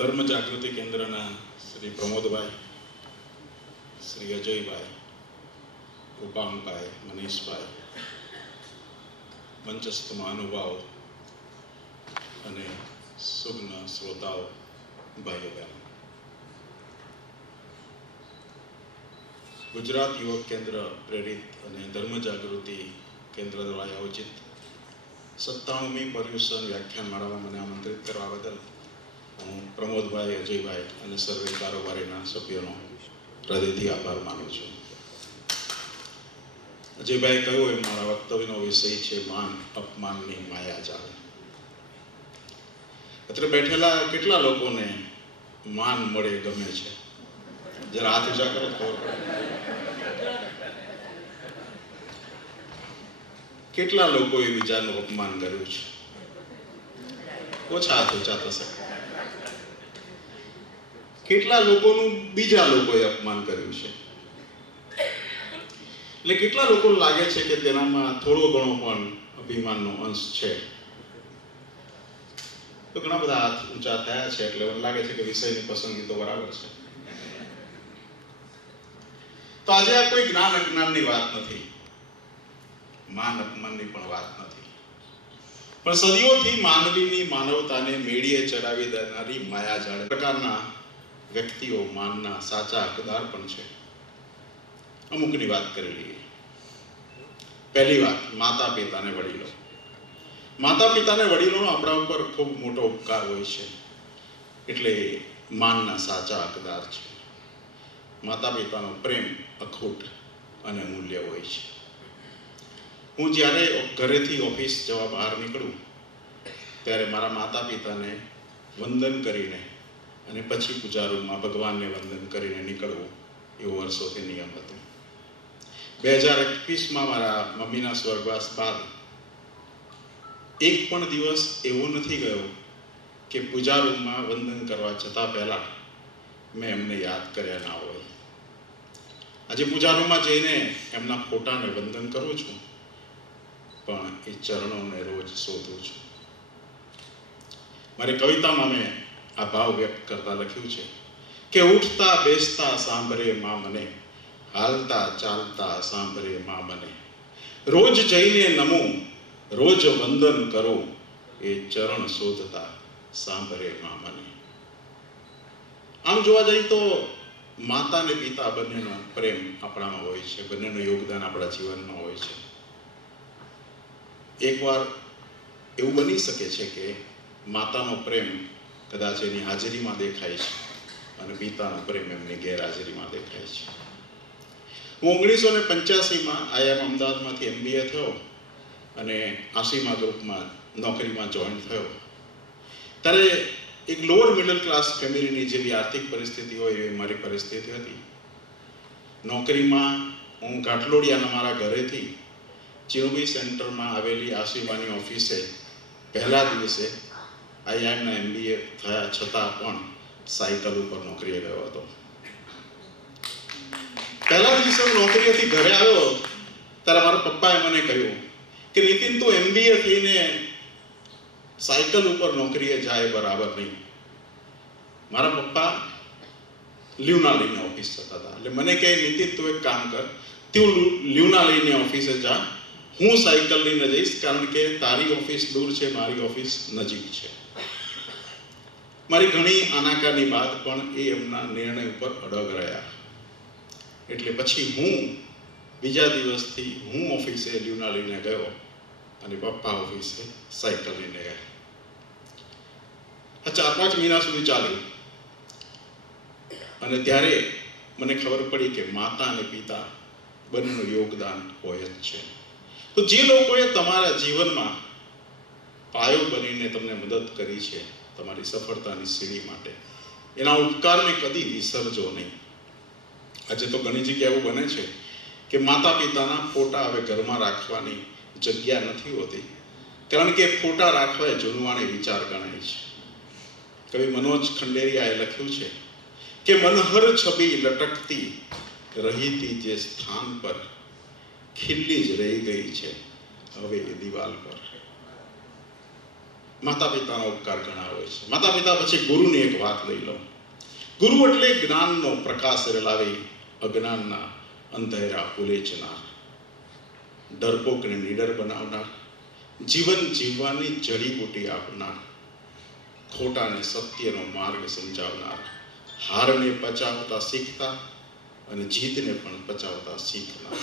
ધર્મ જાગૃતિ કેન્દ્રના શ્રી પ્રમોદભાઈ, શ્રી અજયભાઈ, રૂપાંગભાઈ, મનીષભાઈ, મંચસ્થ મહાનુભાવો અને સુગ્ન શ્રોતાઓ, ભાઈઓ બહેનો, ગુજરાત યુવક કેન્દ્ર પ્રેરિત અને ધર્મ જાગૃતિ કેન્દ્ર દ્વારા આયોજિત 97મી પર્યુષણ વ્યાખ્યાન માળામાં મને આમંત્રિત કરવા બદલ હું પ્રમોદભાઈ, અજયભાઈ અને સર્વે કારોબારીના સભ્યોનો હૃદયથી આભાર માનું છું. અજયભાઈ કહ્યું એમ મારા વક્તવ્યનો વિષય છે માન અપમાનની માયાજાળ. અત્રે બેઠેલા કેટલા લોકોને માન મળે ગમે છે? જરા હાથ ઊંચા કરો. કેટલા લોકોએ બીજાનું અપમાન કર્યું છે? ઓછા હાથ ઊંચા થશે. કેટલા લોકોનું બીજા લોકોએ અપમાન કર્યું છે? એટલે કેટલા લોકો લાગે છે કે તેનામાં થોડો ઘણો પણ અભિમાનનો અંશ છે? તો ઘણા બધા હાથ ઊંચા થયા છે, એટલે મને લાગે છે કે વિષયની પસંદગી તો બરાબર છે. તો આજે આ કોઈ જ્ઞાન અજ્ઞાનની વાત નથી, માન અપમાનની પણ વાત નથી, પણ સદીઓથી માનવીની માનવતાને મેળીએ ચડાવી દેનારી માયાજાળ પ્રકારના વ્યક્તિઓ માનના સાચા હકદાર પણ છે. અમુકની વાત કરી લઈએ. પહેલી વાત, માતા પિતા અને વડીલો. માતા પિતા અને વડીલોનો આપણા ઉપર ખૂબ મોટો ઉપકાર હોય છે, એટલે માનના સાચા હકદાર છે. માતા પિતાનો પ્રેમ અખૂટ અને મૂલ્ય હોય છે. હું જ્યારે ઘરેથી ઓફિસ જવા બહાર નીકળું ત્યારે મારા માતા પિતાને વંદન કરીને અને પછી પૂજા રૂમમાં ભગવાનને વંદન કરીને નીકળવું એવો વર્ષોથી નિયમ હતો. 2021માં મારા મમ્મીના સ્વર્ગવાસ બાદ એક પણ દિવસ એવો નથી ગયો કે પૂજા રૂમમાં વંદન કરવા જતાં પહેલા મેં એમને યાદ કર્યા ના હોય. આજે પૂજા રૂમમાં જઈને એમના ફોટાને વંદન કરું છું, પણ એ ચરણોને રોજ શોધું છું. મારી કવિતામાં મેં આ ભાવ વ્યક્ત કરતા લખ્યું છે કે ઉઠતા બેસતા સાંભળે માં મને, હાલતા ચાલતા સાંભળે માં મને, રોજ જઈને નમો, રોજ વંદન કરો, એ ચરણ શોધતા સાંભળે માં મને. આમ જોવા જઈએ તો માતા અને પિતા બંનેનો પ્રેમ આપણામાં હોય છે, બંનેનું યોગદાન આપણા જીવનમાં હોય છે. એકવાર એવું બની શકે છે કે માતાનો પ્રેમ કદાચ એની હાજરીમાં દેખાય છે અને પિતાનો પ્રેમ એમની ગેરહાજરીમાં દેખાય છે. હું 1985માં IIM અમદાવાદમાંથી MBA થયો અને આસીમા ગ્રુપમાં નોકરીમાં જોઈન થયો. ત્યારે એક લોઅર મિડલ ક્લાસ ફેમિલીની જેવી આર્થિક પરિસ્થિતિ હોય એવી મારી પરિસ્થિતિ હતી. નોકરીમાં હું ઘાટલોડિયાના મારા ઘરેથી ચિરુબી સેન્ટરમાં આવેલી આસીમાની ઓફિસે પહેલા દિવસે IIMના MBA થયા છતાં પણ સાયકલ ઉપર નોકરીએ ગયો હતો. પહેલા દિવસે હું નોકરીએથી ઘરે આવ્યો ત્યારે મારા પપ્પાએ મને કહ્યું કે નીતિન, તું MBA થઈને સાયકલ ઉપર નોકરીએ જાય બરાબર નહીં. મારા પપ્પા લીવના લઈને ઓફિસ જતા હતા, એટલે મને કહે, નીતિન તું એક કામ કર, તું લીવના લઈને ઓફિસે જા, હું સાયકલ લઈને જઈશ, કારણ કે તારી ઓફિસ દૂર છે, મારી ઓફિસ નજીક છે. મારી ઘણી આનાકાની બાદ પણ એ એમના નિર્ણય ઉપર અડગ રહ્યા. એટલે પછી હું બીજા દિવસથી હું ઓફિસે લીવના લઈને ગયો અને પપ્પા ઓફિસે સાયકલ લઈને ગયા. આ 4-5 મહિના સુધી ચાલ્યું અને ત્યારે મને ખબર પડી કે માતા અને પિતા બંનેનું યોગદાન હોય જ છે. તો જે લોકોએ તમારા જીવનમાં પાયો બનીને તમને મદદ કરી છે તમારી સફળતાની સીડી માટે, એના ઉપકારને કદી વિસરજો નહીં. આજે તો ઘણી જગ્યા એવું બને છે કે માતા પિતાના ફોટા હવે ઘરમાં રાખવાની જગ્યા નથી હોતી, કારણ કે ફોટા રાખવા એ જૂનવાણી વિચાર ગણાય છે. કવિ મનોજ ખંડેરિયાએ લખ્યું છે કે મનહર છબી લટકતી રહીતી જે સ્થાન પર, ખીલ્લી જ રહી ગઈ છે હવે એ દિવાલ પર. માતા પિતાનો ઉપકાર ઘણા હોય છે. માતા પિતા પછી ગુરુની એક વાત લઈ લો. ગુરુ એટલે જ્ઞાનનો પ્રકાશ રેલાવી અજ્ઞાનના અંધેરા ઉલેચનાર, ડરપોકને નીડર બનાવનાર, જીવન જીવવાની જડીબુટી આપનાર, ખોટાને સત્યનો માર્ગ સમજાવનાર, હારને પચાવતા શીખતા અને જીતને પણ પચાવતા શીખનાર,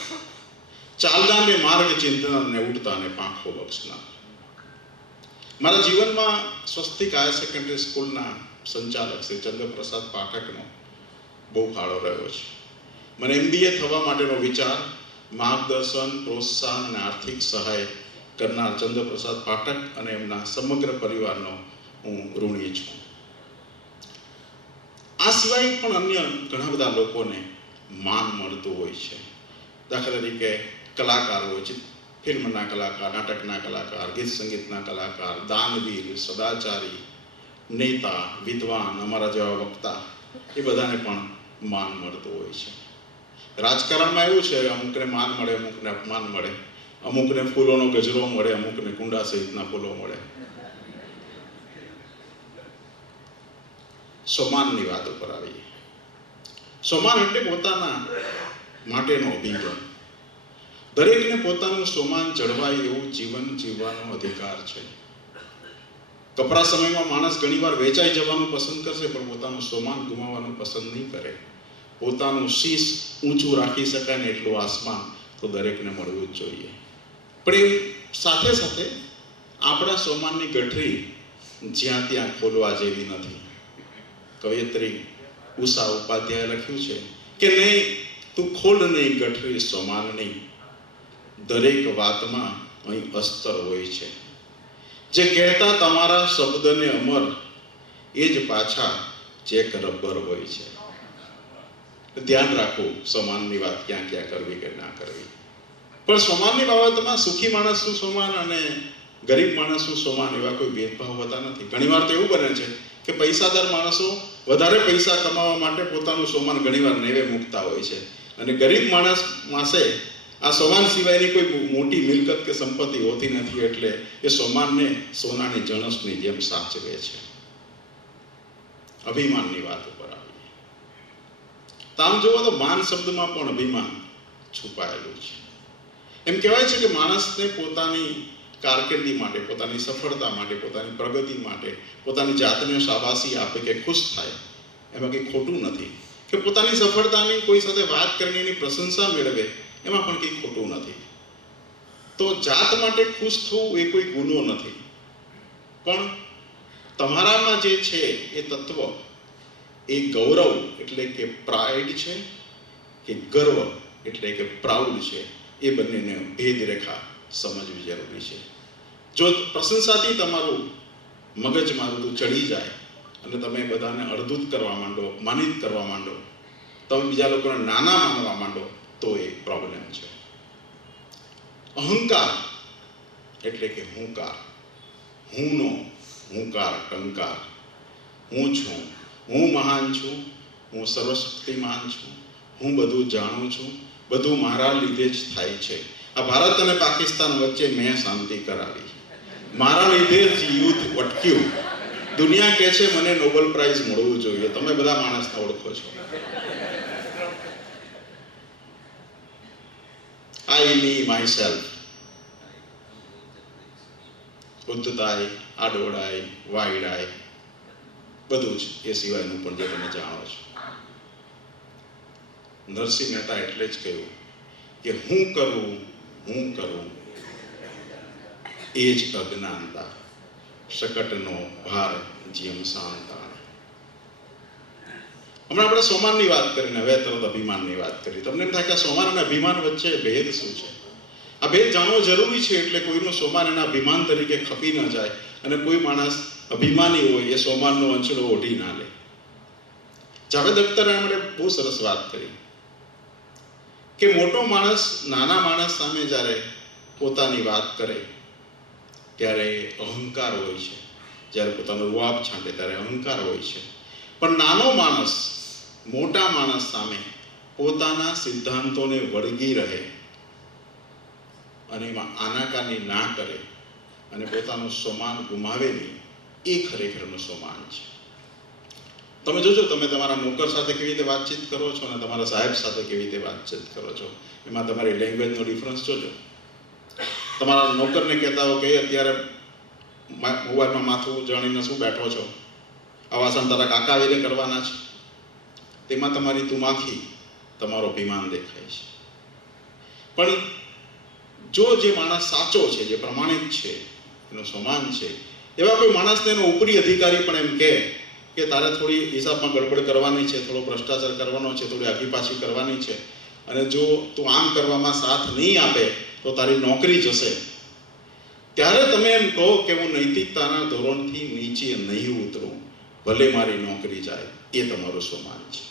ચાલનારને માર્ગ ચિંતનારને ઉડતાને પાંખો બક્ષનાર. મારા જીવનમાં સ્વસ્તિક હાયર સેકન્ડરી સ્કૂલના સંચાલક શ્રી ચંદ્રપ્રસાદ પાઠકનો બહુ ફાળો રહ્યો છે. મને MBA થવા માટેનો વિચાર, માર્ગદર્શન, પ્રોત્સાહન અને આર્થિક સહાય કરનાર ચંદ્રપ્રસાદ પાઠક અને એમના સમગ્ર પરિવારનો હું ઋણી છું. આ સિવાય પણ અન્ય ઘણા બધા લોકોને માન મળતું હોય છે. દાખલા તરીકે કલાકાર હોય છે, ફિલ્મના કલાકાર, નાટકના કલાકાર, ગીત સંગીતના કલાકાર, દાનવીર, સદાચારી, નેતા, વિદ્વાન, અમારા જેવા વક્તા, એ બધાને પણ માન મળતું હોય છે. રાજકારણમાં એવું છે, અમુકને માન મળે, અમુકને અપમાન મળે, અમુકને ફૂલોનો ગજરો મળે, અમુકને કુંડા સહિતના ફૂલો મળે. સોમાનની વાત ઉપર આવીએ. સોમાન એટલે પોતાના માટેનો અભિગમ. દરેકને પોતાનું સોમાન જળવાય એવું જીવન જીવવાનો અધિકાર છે. કપરા સમયમાં માણસ ઘણીવાર વેચાઈ જવાનું પસંદ કરશે, પણ પોતાનું સોમાન ગુમાવવાનું પસંદ નહીં કરે. પોતાનું શીશ ઊંચું રાખી શકાય ને એટલું આસમાન તો દરેકને મળવું જ જોઈએ. પણ એ સાથે સાથે આપણા સોમાનની ગઠરી જ્યાં ત્યાં ખોલવા જેવી નથી. કવયત્રી ઉષા ઉપાધ્યાય લખ્યું છે કે નહીં, તું ખોલ નહીં ગઠરી સોમાનની, દરેક વાતમાં અહીં અસ્તર હોય છે. જે કહેતા તમારા શબ્દને અમર, એ જ પાછા ચેક રબર હોય છે. ધ્યાન રાખવું સોમાનની વાત ક્યાં ક્યાં કરવી કે ના કરવી. પણ સોમાનની બાબતમાં સુખી માણસનું સોમાન અને ગરીબ માણસનું સોમાન એવા કોઈ ભેદભાવ હોતા નથી. ઘણીવાર તો એવું બને છે કે પૈસાદાર માણસો વધારે પૈસા કમાવા માટે પોતાનું સોમાન ઘણીવાર નેવે મૂકતા હોય છે, અને ગરીબ માણસ પાસે આ સોમાન સિવાયની કોઈ મોટી મિલકત કે સંપત્તિ હોતી નથી, એટલે એ સોમાનને સોનાની જણસની જેમ સાચવે છે. અભિમાનની વાત ઉપર આવીએ. આમ જોવો તો માન શબ્દમાં પણ અભિમાન છુપાયેલું છે. એમ કહેવાય છે કે માણસને પોતાની કારકિર્દી માટે, પોતાની સફળતા માટે, પોતાની પ્રગતિ માટે પોતાની જાતને શાબાશી આપે કે ખુશ થાય, એમાં કંઈ ખોટું નથી. કે પોતાની સફળતાની કોઈ સાથે વાત કરીને એની પ્રશંસા મેળવે, એમાં પણ કંઈ ખોટું નથી. તો જાત માટે ખુશ થવું એ કોઈ ગુનો નથી. પણ તમારામાં જે છે એ તત્વ, એ ગૌરવ એટલે કે પ્રાઇડ છે કે ગર્વ એટલે કે પ્રાઉડ છે, એ બંનેને ભેદ રેખા સમજવી જરૂરી છે. જો પ્રશંસાથી તમારું મગજ મારું ચડી જાય અને તમે બધાને અડધૂત કરવા માંડો, અપમાનિત કરવા માંડો, તમે બીજા લોકોને નાના માનવા માંડો, તો એ પ્રોબ્લેમ છે. અહંકાર એટલે કે હુંકાર, હુંનો હુંકાર, ટંકાર, હું છું, હું મહાન છું, હું સર્વશક્તિમાન છું, હું બધું જાણું છું, બધું મારા લીધે જ થાય છે. આ ભારત અને પાકિસ્તાન વચ્ચે મેં શાંતિ કરાવી, મારા લીધે જ યુદ્ધ અટક્યું, દુનિયા કહે છે મને નોબેલ પ્રાઇઝ મળવું જોઈએ. તમે બધા માણસને ઓળખો છો. આઈ મી માયસેલ્ફ, ઉદ્ધતાઈ, આડોડાઈ, વાયડાઈ, બધું જ એ સિવાયનું પણ જે તમે જાણો છો. નરસિંહ મહેતા એટલે જ કહ્યું કે હું કરું એ જ અજ્ઞાનતા, શકટનો ભાર જેમ શાંતા. હમણાં આપણે સોમાનની વાત કરીને હવે તરત અભિમાનની વાત કરી. તમને એમ થાય કે સોમાન અને અભિમાન વચ્ચે ભેદ શું છે? આ ભેદ જાણવો જરૂરી છે, એટલે કોઈનું સોમાન એના અભિમાન તરીકે ખપી ન જાય અને કોઈ માણસ અભિમાની હોય એ સોમાનનો અંચળો ઓઢી ના લે. જાવેદ અખ્તરે આપણે બહુ સરસ વાત કરી કે મોટો માણસ નાના માણસ સામે જ્યારે પોતાની વાત કરે ત્યારે અહંકાર હોય છે, જ્યારે પોતાનો રૂઆબ છાંટે ત્યારે અહંકાર હોય છે. પણ નાનો માણસ મોટા માણસ સામે પોતાના સિદ્ધાંતોને વળગી રહે અને એમાં આનાકાની ના કરે અને પોતાનું સ્વમાન ગુમાવે નહીં, એ ખરેખરનું સ્વમાન છે. તમે જોજો, તમે તમારા નોકર સાથે કેવી રીતે વાતચીત કરો છો અને તમારા સાહેબ સાથે કેવી રીતે વાતચીત કરો છો, એમાં તમારી લેંગ્વેજનો ડિફરન્સ જોજો. તમારા નોકરને કહેતા હો કે અત્યારે મોબાઈલમાં માથું જાણીને શું બેઠો છો, આ વાસણ તારા કાકા આવીને કરવાના છે, તેમાં તમારી તુમાખી, તમારો અભિમાન દેખાય છે. પણ જો જે માણસ સાચો છે, જે પ્રમાણિત છે, એનો સમાન છે, એવા કોઈ માણસને એનો ઉપરી અધિકારી પણ એમ કહે કે તારે થોડી હિસાબમાં ગડબડ કરવાની છે, થોડો ભ્રષ્ટાચાર કરવાનો છે, થોડી આગી પાછી કરવાની છે, અને જો તું આમ કરવામાં સાથ નહીં આપે તો તારી નોકરી જશે, ત્યારે તમે એમ કહો કે હું નૈતિકતાના ધોરણથી નીચે નહીં ઉતરું, ભલે મારી નોકરી જાય, એ તમારું સ્વમાન છે.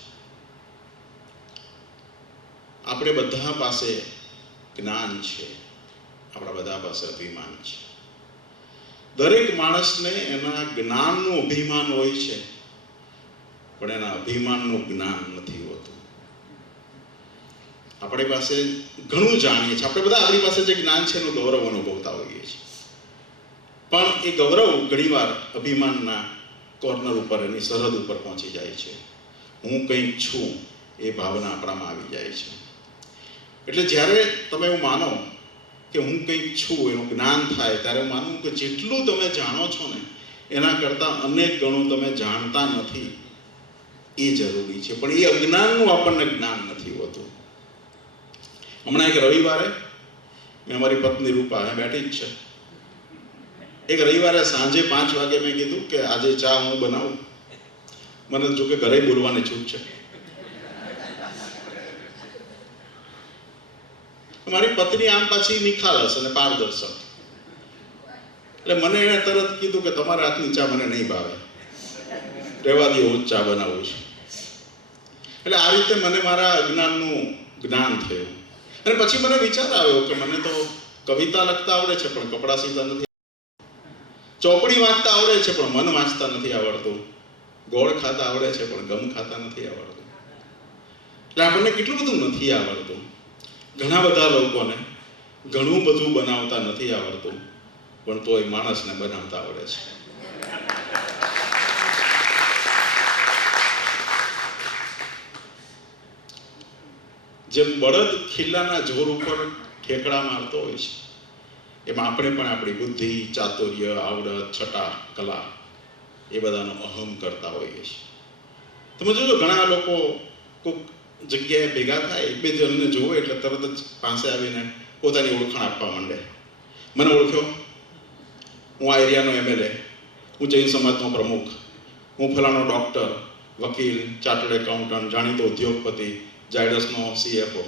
આપણે બધા પાસે જ્ઞાન છે, આપણા બધા પાસે અભિમાન છે. દરેક માણસને એના જ્ઞાનનું અભિમાન હોય છે, પણ એના અભિમાનનું જ્ઞાન નથી હોતું. આપણી પાસે ઘણું જાણીએ છીએ, આપણે બધા આપણી પાસે જે જ્ઞાન છે એનું ગૌરવ અનુભવતા હોઈએ છીએ, પણ એ ગૌરવ ઘણીવાર અભિમાનના કોર્નર ઉપર, એની સરહદ ઉપર પહોંચી જાય છે. હું કંઈક છું એ ભાવના આપણામાં આવી જાય છે. એટલે જ્યારે તમે એવું માનો કે હું કંઈક છું, એનું જ્ઞાન થાય, ત્યારે માનું કે જેટલું તમે જાણો છો ને એના કરતાં અનેક ગણું તમે જાણતા નથી, એ જરૂરી છે. પણ એ અજ્ઞાનનું આપણને જ્ઞાન નથી હોતું. હમણાં એક રવિવારે મેં અમારી પત્ની રૂપા અહીં બેઠી જ છે, એક રવિવારે સાંજે 5 વાગે મેં કીધું કે આજે ચા હું બનાવું. મને જો કે ઘરે બોલવાની છૂટ છે. મારી પત્ની આમ પાછી નિખાલસ અને પારદર્શક, એટલે મને એને તરત કીધું કે તમારા હાથની ચા મને નહીં ભાવે, રહેવા દો, હું ચા બનાવું છું. એટલે આ રીતે મને મારા અજ્ઞાનનું જ્ઞાન થયું. અને પછી મને વિચાર આવ્યો કે મને તો કવિતા લખતા આવડે છે પણ કપડાં સીવતા નથી, ચોપડી વાંચતા આવડે છે પણ મન વાંચતા નથી આવડતું, ગોળ ખાતા આવડે છે પણ ગમ ખાતા નથી આવડતું. એટલે આપણને કેટલું બધું નથી આવડતું. ઘણા બધા લોકોને ઘણું બધું બનાવતા નથી આવડતું, પણ તોય માણસને બનાવતા આવડે છે. જેમ બળદ ખિલ્લાના જોર ઉપર ઠેકડા મારતો હોય છે, એમાં આપણે પણ આપણી બુદ્ધિ, ચાતુર્ય, આવડત, છટા, કલા એ બધાનો અહમ કરતા હોઈએ છીએ. તમે જોજો, ઘણા લોકો કોઈક જગ્યાએ ભેગા થાય, એક બે જણને જોવે એટલે તરત જ પાસે આવીને પોતાની ઓળખાણ આપવા માંડે. મને ઓળખ્યો, હું આ એરિયાનો MLA, હું જૈન સમાજનો પ્રમુખ, હું ફલાણો ડૉક્ટર, વકીલ, ચાર્ટર્ડ એકાઉન્ટન્ટ, જાણીતો ઉદ્યોગપતિ, ઝાયડસનો CFO.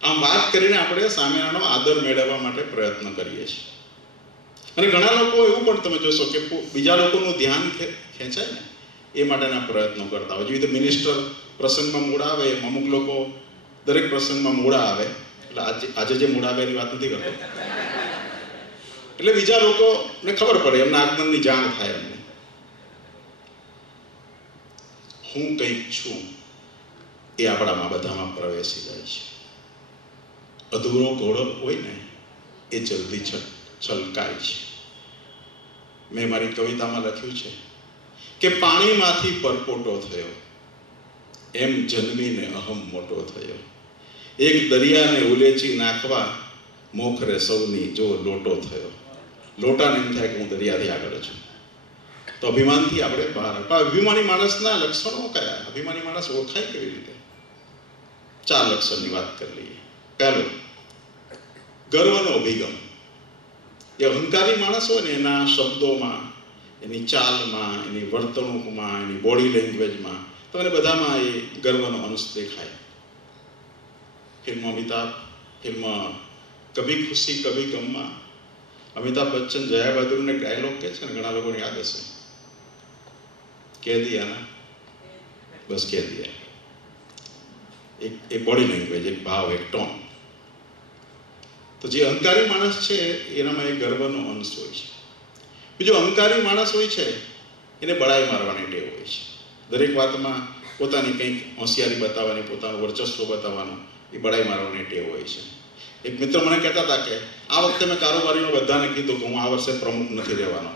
આમ વાત કરીને આપણે સામેનો આદર મેળવવા માટે પ્રયત્ન કરીએ છીએ. અને ઘણા લોકો એવું પણ તમે જોશો કે બીજા લોકોનું ધ્યાન ખેંચાય ને એ માટેના પ્રયત્નો કરતા હોય. જેવી રીતે મિનિસ્ટર પ્રસંગમાં મૂળ આવે, એમ અમુક લોકો દરેક પ્રસંગમાં મૂળ આવે. એટલે આજે જે મૂળ આવે એની વાત નથી કરતો. એટલે બીજા લોકોને ખબર પડે, એમના આગમનની જાણ થાય એમને. હું કંઈક છું એ આપણામાં બધામાં પ્રવેશી જાય છે. અધૂરો ઘોડો હોય ને એ જલ્દી છલકાય છે. મેં મારી કવિતામાં લખ્યું છે કે પાણીમાંથી પરપોટો થયો, એમ જન્મીને અહમ મોટો થયો. એક દરિયાને ઉલેચી નાખવા મોખરે સૌની જો લોટો થયો. લોટાને એમ થાય કે હું દરિયાથી આગળ છું. તો અભિમાનથી આપણે બહાર. અભિમાની માણસના લક્ષણો કયા? અભિમાની માણસ ઓળખાય કેવી રીતે? 4 લક્ષણની વાત કરી લઈએ. પહેલો, ગર્વનો અભિગમ. એ અહંકારી માણસ હોય ને એના શબ્દોમાં, એની ચાલમાં, એની વર્તણૂકમાં, એની બોડી લેંગ્વેજમાં, તમને બધામાં એ ગર્વનો અંશ દેખાય. ફિલ્મ કભી ખુશી કભી ગમમાં અમિતાભ બચ્ચન જયા બહાદુરને ડાયલોગ કહે છે ને, ઘણા લોકોને યાદ હશે, કહ દિયા ના, બસ કહ દિયા. એક બોડી લેંગ્વેજ, એક ભાવ, એક ટોન. તો જે અહંકારી માણસ છે એનામાં એક ગર્વનો અંશ હોય છે. બીજો અહંકારી માણસ હોય છે એને બળાઈ મારવાની ટેવ હોય છે. દરેક વાતમાં પોતાની કંઈક હોશિયારી બતાવવાની, પોતાનું વર્ચસ્વ બતાવવાનું, એ બળાઈ મારવાની ટેવ હોય છે. એક મિત્ર મને કહેતા હતા કે આ વખતે મેં કારોબારીમાં બધાને કીધું કે હું આ વર્ષે પ્રમુખ નથી રહેવાનો.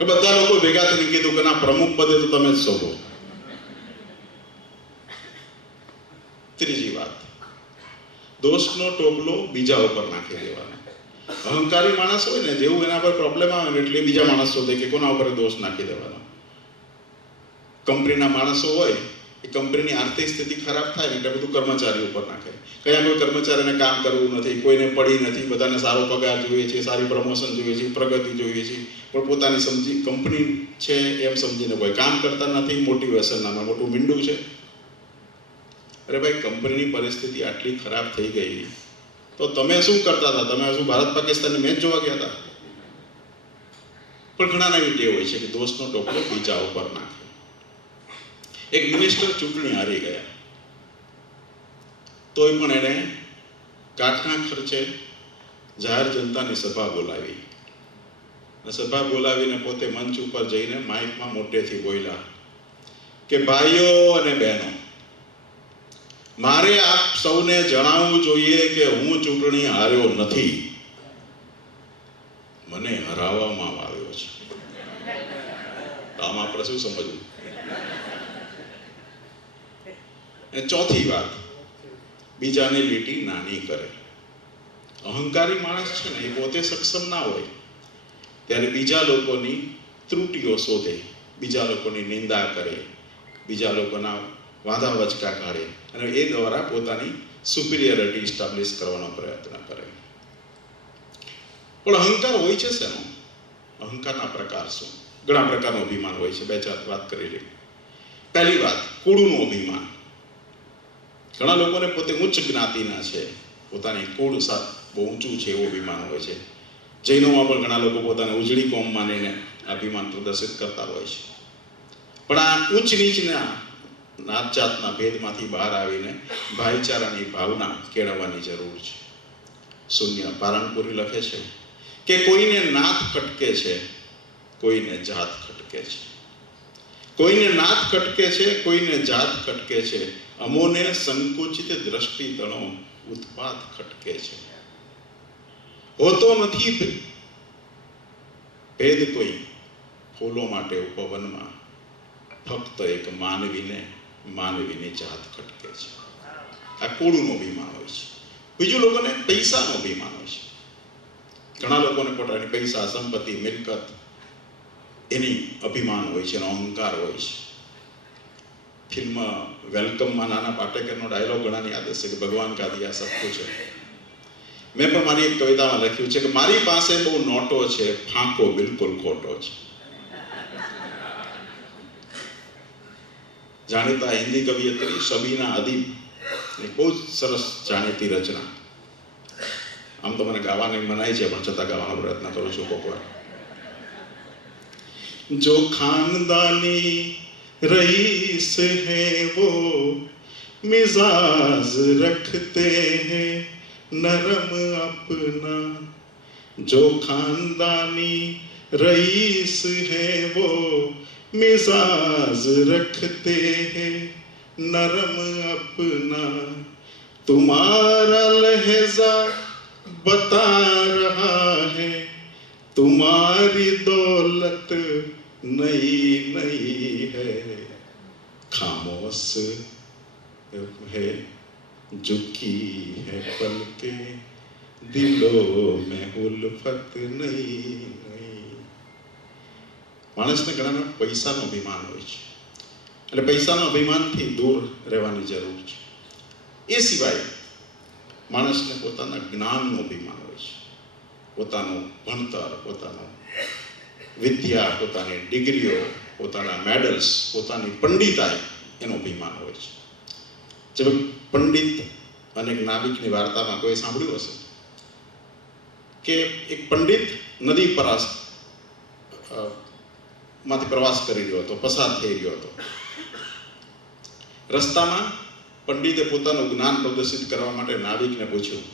બધા લોકો ભેગા થઈને કીધું કે ના, પ્રમુખ પદે તો તમે જ શોધો. ત્રીજી વાત, દોષનો ટોપલો બીજા ઉપર નાખી દેવાનો. અહંકારી માણસ હોય ને, જેવું એના પર પ્રોબ્લેમ આવે ને એટલે બીજા માણસ શોધે કે કોના ઉપર દોષ નાખી દેવાનો. કંપનીના માણસો હોય, એ કંપનીની આર્થિક સ્થિતિ ખરાબ થાય ને એટલે બધું કર્મચારી ઉપર નાખે. કયા કોઈ કર્મચારીને કામ કરવું નથી, કોઈને પડી નથી, બધાને સારો પગાર જોઈએ છે, સારી પ્રમોશન જોઈએ છે, પ્રગતિ જોઈએ છે, પણ પોતાની સમજી કંપની છે એમ સમજીને કોઈ કામ કરતા નથી. મોટિવેશન નામાં મોટું મીંડું છે. અરે ભાઈ, કંપનીની પરિસ્થિતિ આટલી ખરાબ થઈ ગઈ તો તમે શું કરતા હતા? તમે શું ભારત પાકિસ્તાનની મેચ જોવા ગયા હતા? પણ ઘણા એવી ટેવ હોય છે કે દોષનો ટોપલો બીજા ઉપર નાખે. એક મિનિસ્ટર ચૂંટણી હારી ગયા, તોય પણ એને કાટના ખર્ચે જાહેર જનતાની સભા બોલાવી. સભા બોલાવીને પોતે મંચ ઉપર જઈને માઇકમાં મોટેથી બોલ્યા કે ભાઈઓ અને બહેનો, મારે આપ સૌને જણાવવું જોઈએ કે હું ચૂંટણી હાર્યો નથી, મને હરાવવામાં આવ્યો છે. આમાં આપણે શું સમજવું? ચોથી વાત, બીજાની લીટી નાની કરે. અહંકારી માણસ છે ને, એ પોતે સક્ષમ ના હોય ત્યારે બીજા લોકોની ત્રુટીઓ શોધે, બીજા લોકોની નિંદા કરે, બીજા લોકોના વાંધા વચકા કાઢે અને એ દ્વારા પોતાની સુપિરિયરિટી એસ્ટાબ્લિશ કરવાનો પ્રયત્ન કરે. પણ અહંકાર હોય છે શેનો? અહંકારના પ્રકાર શું? ઘણા પ્રકારનું અભિમાન હોય છે. બે ચાર વાત કરી લઈએ. પહેલી વાત, કુળનું અભિમાન. ઘણા લોકોને પોતે ઉચ્ચ જ્ઞાતિના છે, પોતાની કુળ સાથે બહુ ઊંચું છે એવું અભિમાન હોય છે. જૈનોમાં પણ ઘણા લોકો પોતાને ઉજળી કોમ માનીને અભિમાન પ્રદર્શિત કરતા હોય છે. પણ આ ઉચ્ચ નીચના નાત જાતના ભેદમાંથી બહાર આવીને ભાઈચારાની ભાવના કેળવવાની જરૂર છે. શૂન્ય પારણપુરી લખે છે કે કોઈને નાત ખટકે છે, કોઈને જાત ખટકે છે. કોઈને નાત ખટકે છે, કોઈને જાત ખટકે છે, અમોને સંકુચિત દ્રષ્ટિ તણો ઉત્પાત ખટકે છે. હોતો નથી ભેદ કોઈ ફૂલો માટે ઉપવનમાં, ફક્ત એક માનવીની જાત ખટકે છે. આ કુળનું અભિમાન હોય છે. બીજું, લોકોને પૈસાનો અભિમાન હોય છે. ઘણા લોકોને પોતાની પૈસા, સંપત્તિ, મિલકત એની અભિમાન હોય છે, એનો અહંકાર હોય છે. ફિલ્મ વેલકમમાં નાના પાટેકરનો ડાયલોગ ઘણાને યાદ હશે કે ભગવાન કા દિયા સબ કુછ છે. મેં પણ મારી એક કવિતામાં લખ્યું છે કે મારી પાસે બહુ નોટો છે, ફાંકો બિલકુલ ખોટો છે. જાણીતા હિન્દી કવિયત્રી શબીના અદીબ એક બહુ જ સરસ જાણીતી રચના. આમ તો મને ગાવાની મનાઈ છે, પણ છતાં ગાવાનો પ્રયત્ન કરું છું કોક વાર. જો ખાનદાની रईस है वो मिजाज रखते हैं नरम अपना, जो खानदानी रईस है वो मिजाज रखते हैं नरम अपना, तुम्हारा लहजा बता रहा है तुम्हारी दौलत नई नई है, खामोश है झुकी है पलके दिलो में उल्फत नई नई. માણસને ઘણા પૈસાનો અભિમાન હોય છે, એટલે પૈસાના અભિમાનથી દૂર રહેવાની જરૂર છે. એ સિવાય માણસને પોતાના જ્ઞાનનો અભિમાન હોય છે, પોતાનું ભણતર, પોતાનું વિદ્યા, પોતાની ડિગ્રીઓ, પોતાના મેડલ્સ, પોતાની પંડિતાઈ એનો અભિમાન હોય છે. જેમ પંડિત અને નાવિકની વાર્તામાં કોઈ સાંભળ્યું હશે કે એક પંડિત નદી પર માંથી પ્રવાસ કરી રહ્યો હતો, પસાર થઈ રહ્યો હતો. રસ્તામાં પંડિતે પોતાનું જ્ઞાન પ્રદર્શિત કરવા માટે નાવિકને પૂછ્યું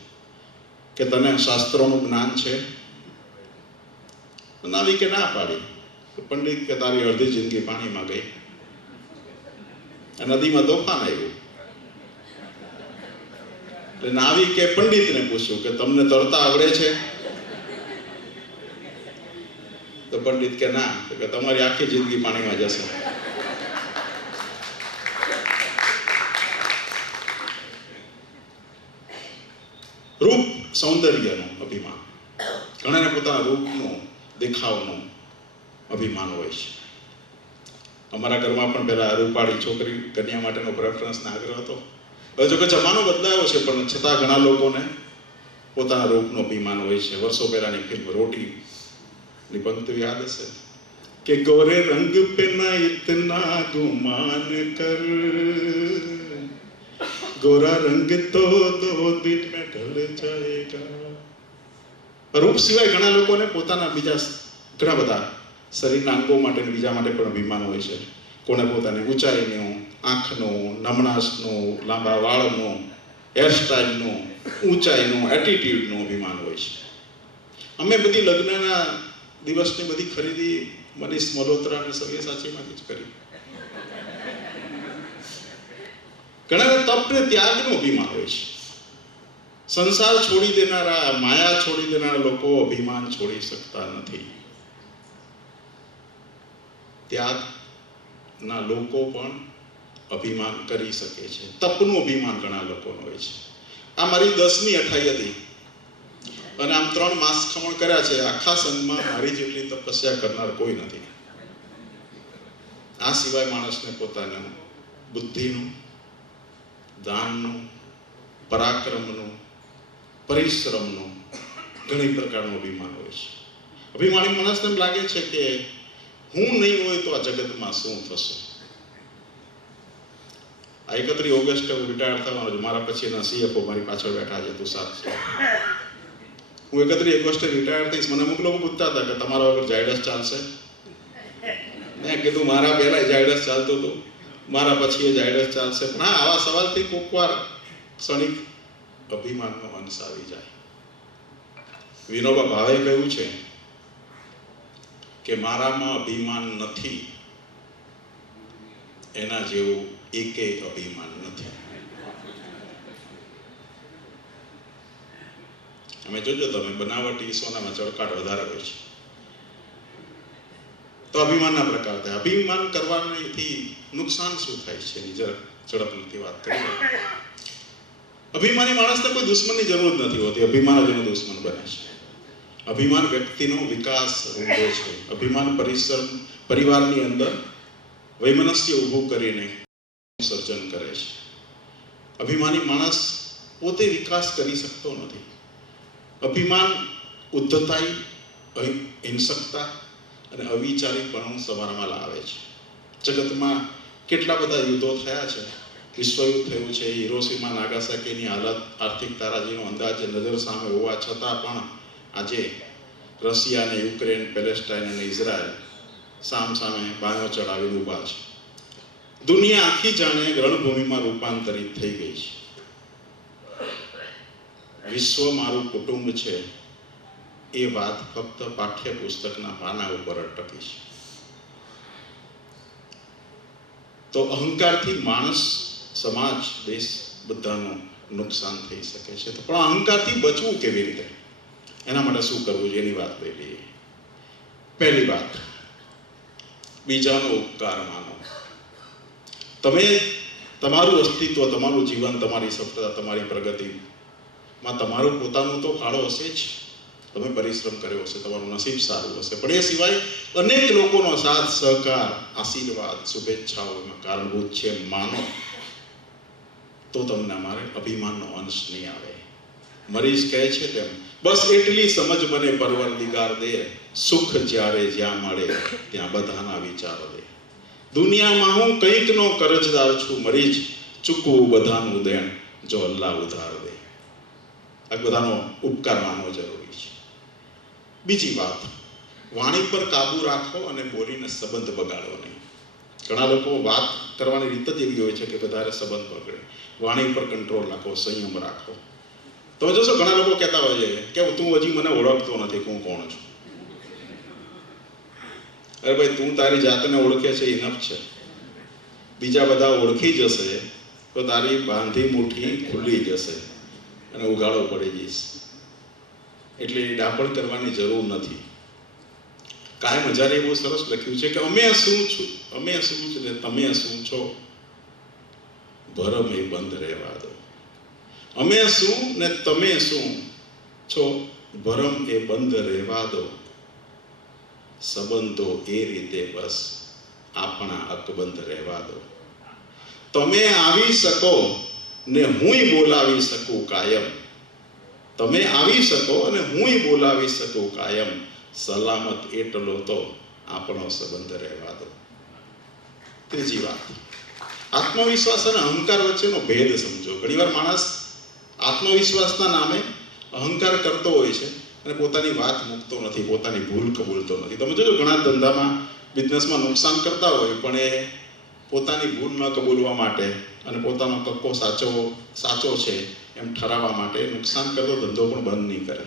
કે તને શાસ્ત્રોનું જ્ઞાન છે? નાવિકે ના પાડી. પંડિત કે તારી અડધી જિંદગી પાણીમાં ગઈ, નદીમાં તોફાન આવ્યું, એટલે નાવિકે પંડિતને પૂછ્યું કે તમને તરતા આવડે છે? તો પંડિત કે ના, કે તમારી આખી જિંદગી પાણીમાં જશે. રૂપ સૌંદર્યનું અભિમાન. ઘણાને પોતાના રૂપનું, દેખાવનું અભિમાન હોય છે. અમારા ઘરમાં પણ પહેલા રૂપાળી છોકરી કન્યા માટેનો પ્રેફરન્સનો આગ્રહ હતો. હવે જો કે જમાનો બદલાયો છે, પણ છતાં ઘણા લોકોને પોતાના રૂપનો અભિમાન હોય છે. વર્ષો પહેલાની ફિલ્મ રોટીની પંક્તિ યાદ હશે કે ગોરે રંગ પે ના ઇતના ગુમાન કર, ગોરા રંગ તો 2 दिन में ढल जाएगा. રૂપ સિવાય ઘણા લોકોને પોતાના બીજા ઘણા બધા શરીરના અંગો માટે બીજા માટે પણ અભિમાન હોય છે. કોને પોતાની ઊંચાઈનું, આંખનું, નમણાશનું, લાંબા વાળનું, હેરસ્ટાઈલનું, ઊંચાઈનું, એટીટ્યુડનું અભિમાન હોય છે. અમે બધી લગ્નના દિવસની બધી ખરીદી મનીષ મલ્હોત્રા અને સવ્યસાચીમાંથી જ કરી. ઘણા તપ ને ત્યાગનું અભિમાન હોય છે. સંસાર છોડી દેનારા, માયા છોડી દેનારા લોકો અભિમાન છોડી શકતા નથી. ત્યાગના લોકો પણ અભિમાન કરી શકે છે. તપનું અભિમાન ઘણા લોકોનું હોય છે. આ મારી 10મી 28 હતી અને આમ 3 માસ ખમણ કર્યા છે. આખા સંઘમાં મારી જેટલી તપસ્યા કરનાર કોઈ નથી. આ સિવાય માણસને પોતાનું બુદ્ધિનું, દાનનું, પરાક્રમનું, પરિશ્રમનું ઘણી પ્રકારનું અભિમાન હોય છે. અભિમાની માણસને એમ લાગે છે કે હું નહીં હોય તો આ જગતમાં શું થશે. આ 31 ઓગસ્ટે હું રિટાયર થવાનો છું. મારા પછીના CFO મારી પાછળ બેઠા છે, તુષાર. હું 31 ઓગસ્ટે રિટાયર થઈશ. મને અમુક લોકો પૂછતા હતા કે તમારા વગર ઝાયડસ ચાલશે? મેં કીધું મારા પહેલા ઝાયડસ ચાલતું હતું, મારા પછી એ ઝાયડસ ચાલશે. પણ હા, આવા સવાલથી કોક વાર ક્ષણિક અભિમાનનો અંશ આવી જાય. વિનોબા ભાવે કહ્યું છે કે મારામાં અભિમાન નથી એના જેવું એકેય અભિમાન નથી. અમે જોજો તમે બનાવટી સોનામાં ચળકાટ વધારે હોય છે. તો અભિમાનના પ્રકાર થાય. અભિમાન કરવાથી નુકસાન શું થાય છે એની જરા ઝડપથી વાત કરીએ. અભિમાની માણસને કોઈ દુશ્મનની જરૂર નથી હોતી. અભિમાન જ એનો દુશ્મન બને છે. અભિમાન વ્યક્તિનો વિકાસ રૂંધે છે. અભિમાન પરિવારની અંદર વૈમનસ્ય ઊભું કરીને સર્જન કરે છે. અભિમાની માણસ પોતે વિકાસ કરી શકતો નથી. અભિમાન ઉદ્ધતાઈ, હિંસકતા અને અવિચારીપણું સવારમાં લાવે છે. જગતમાં કેટલા બધા યુદ્ધો થયા છે. વિશ્વયુદ્ધ થયું છે. હિરોશીમા નાગાસાકીની હાલત આર્થિક તારાજીનો અંદાજે નજર સામે હોવા છતાં પણ આજે રશિયા અને યુક્રેન, પેલેસ્ટાઇન અને ઇઝરાયલ સામે બાયો ચડાવીને ઊભા છે. દુનિયા આખી જાણે રણભૂમિમાં રૂપાંતરિત થઈ ગઈ છે. વિશ્વ મારું કુટુંબ છે એ વાત ફક્ત પાઠ્યપુસ્તકના પાના ઉપર અટકી છે. તો અહંકારથી માણસ, સમાજ, દેશ બધાનું નુકસાન થઈ શકે છે. તો પણ અહંકારથી બચવું કેવી રીતે, એના માટે શું કરવું જોઈએ એની વાત લઈ લઈએ. પહેલી વાત, બીજાનો ઉપકાર માનો. તમે તમારું અસ્તિત્વ, તમારું જીવન, તમારી સફળતા, તમારી પ્રગતિમાં તમારું પોતાનું તો ફાળો હશે જ. તમે પરિશ્રમ કર્યો હશે, તમારું નસીબ સારું હશે, પણ એ સિવાય અનેક લોકોનો સાથ, સહકાર, આશીર્વાદ, શુભેચ્છાઓ એમાં કારણભૂત છે. માનો તો તમને અમારે અભિમાનનો અંશ નહીં આવે. મરીઝ કહે છે તેમ, બસ એટલી સમજ મને પરવરદિગાર દે, સુખ જ્યારે જ્યાં મળે ત્યાં બધાના વિચારો દે. દુનિયામાં હું કંઈકનો કરજદાર છું મરીઝ, ચૂકવું બધાનું દેણ જો અલ્લાહ ઉધાર દે. આ બધાનો ઉપકાર માનવો જરૂરી છે. બીજી વાત, વાણી પર કાબુ રાખો અને બોલીને સંબંધ બગાડો નહીં. ઘણા લોકો વાત કરવાની રીત જ એવી હોય છે કે વધારે સંબંધ બગડે. વાણી પર કંટ્રોલ રાખો, સંયમ રાખો. તમે જોશો ઘણા લોકો કહેતા હોય છે કે તું હજી મને ઓળખતો નથી, હું કોણ છું. અરે ભાઈ, તું તારી જાતને ઓળખે છે ઇનફ છે. બીજા બધા ઓળખી જશે તો તારી બાંધી મુઠ્ઠી ખુલ્લી જશે. અને ઉગાડો પડી જઈશ. એટલે ડાપણ કરવાની જરૂર નથી. કાયમ હજારે બહુ સરસ લખ્યું છે કે અમે શું છું ને તમે શું છો, ભરમ એ બંધ રહેવા દો. અમે શું ને તમે શું છો, ભરમ એ બંધ રહેવા દો. સંબંધો એ રીતે બસ આપણા અકબંધ રહેવા દો. તમે આવી શકો ને હુંય બોલાવી શકું કાયમ. તમે આવી શકો અને હુંય બોલાવી શકું કાયમ. સલામત એટલો તો આપણો સંબંધ રહેવા દો. ત્રીજી વાત, આત્મવિશ્વાસ અને અહંકાર વચ્ચેનો ભેદ સમજો. ઘણીવાર માણસ આત્મવિશ્વાસના નામે અહંકાર કરતો હોય છે અને પોતાની વાત મૂકતો નથી, પોતાની ભૂલ કબૂલતો નથી. તમે જોજો ઘણા ધંધામાં, બિઝનેસમાં નુકસાન કરતા હોય પણ એ પોતાની ભૂલ ન કબૂલવા માટે અને પોતાનો કક્કો સાચો છે એમ ઠરાવવા માટે નુકસાન કરતો ધંધો પણ બંધ નહીં કરે.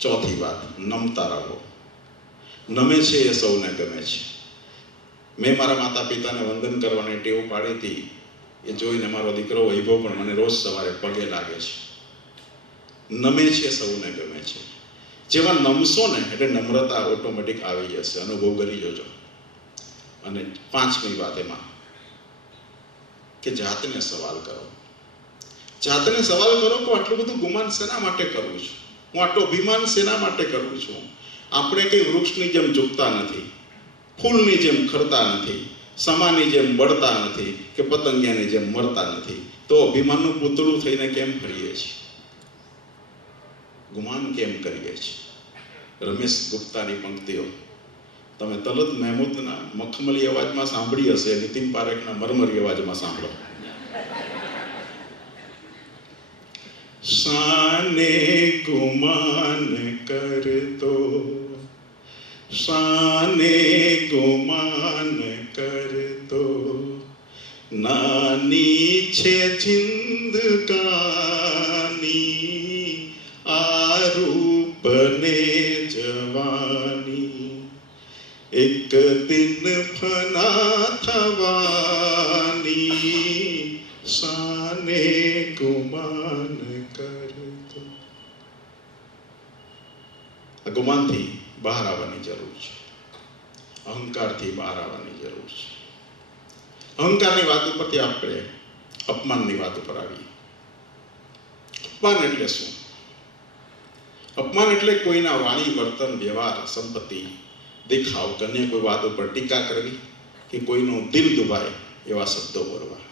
ચોથી વાત, નમતા રહો. નમે છે એ સૌને ગમે છે. મેં મારા માતા પિતાને વંદન કરવાની ટેવ પાડી હતી. એ જોઈને મારો દીકરો વૈભવ પણ મને રોજ સવારે પગે લાગે છે. નમે છે સૌને ગમે છે. જેવા નમશો ને એટલે નમ્રતા ઓટોમેટિક આવી જશે. અનુભવ કરી જોજો. અને પાંચમી વાત એમાં કે જાતને સવાલ કરો. જાતને સવાલ કરો કે આટલું બધું ગુમાન શેના માટે કરું છું, હું આટલો અભિમાન શેના માટે કરું છું. આપણે કઈ વૃક્ષની જેમ ઝૂકતા નથી, ફૂલની જેમ ખરતા નથી, સમાની જેમ બળતા નથી કે પતંગિયાની જેમ મરતા નથી. તો અભિમાનનું પૂતળું થઈને કેમ ફરીએ છીએ, ગુમાન કેમ કરીએ છીએ? રમેશ ગુપ્તાની પંક્તિઓ તમે તલત મહેમૂદના મખમલી અવાજમાં સાંભળી હશે, નીતિન પારેખના મરમરી અવાજમાં સાંભળો. શાને ગુમાન કરતો, શાને ગુમાન કરતો, નાની છે જિંદગાની આ રૂપને જવાની, એક દિન ફના થવાની, શાને ગુમાન કરતો. આ ગુમાનથી બહાર આવવાની જરૂર છે. અહંકારથી બહાર આવવાની જરૂર છે. અહંકારની વાત ઉપરથી આપણે અપમાનની વાત ઉપર આવીએ. અપમાન એટલે શું? અપમાન એટલે કોઈના વાણી, વર્તન, વ્યવહાર, સંપત્તિ, દેખાવ, કન્ય કોઈ વાત ઉપર ટીકા કરવી કે કોઈનું દિલ દુભાય એવા શબ્દો બોલવા.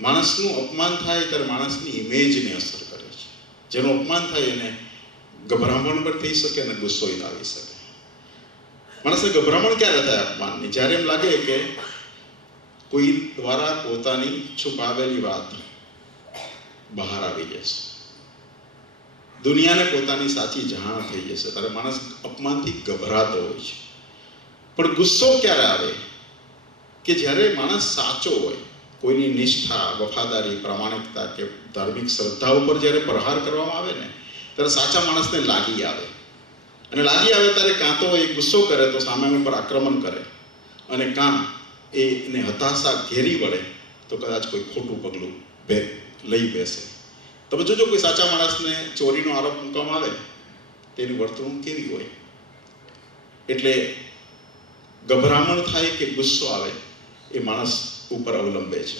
માણસનું અપમાન થાય ત્યારે માણસની ઇમેજને અસર કરે છે. જેનું અપમાન થાય એને ગભરામણ પણ થઈ શકે અને ગુસ્સો આવી શકે. માણસને ગભરામણ ક્યારે થાય અપમાનની? જ્યારે એમ લાગે કે કોઈ દ્વારા પોતાની છુપાવેલી વાત બહાર આવી જશે, દુનિયાને પોતાની સાચી જાણ થઈ જશે, ત્યારે માણસ અપમાનથી ગભરાતો હોય છે. પણ ગુસ્સો ક્યારે આવે? કે જ્યારે માણસ સાચો હોય, કોઈની નિષ્ઠા, વફાદારી, પ્રામાણિકતા કે ધાર્મિક શ્રદ્ધા ઉપર જ્યારે પ્રહાર કરવામાં આવે ને, ત્યારે સાચા માણસને લાગી આવે. અને લાગી આવે ત્યારે કાં તો એ ગુસ્સો કરે તો સામે પર આક્રમણ કરે, અને કાં એને હતાશા ઘેરી વળે તો કદાચ કોઈ ખોટું પગલું લઈ બેસે. તમે જોજો કોઈ સાચા માણસને ચોરીનો આરોપ મૂકવામાં આવે તેની વર્તણૂક કેવી હોય. એટલે ગભરામણ થાય કે ગુસ્સો આવે એ માણસ ઉપર અવલંબે છે.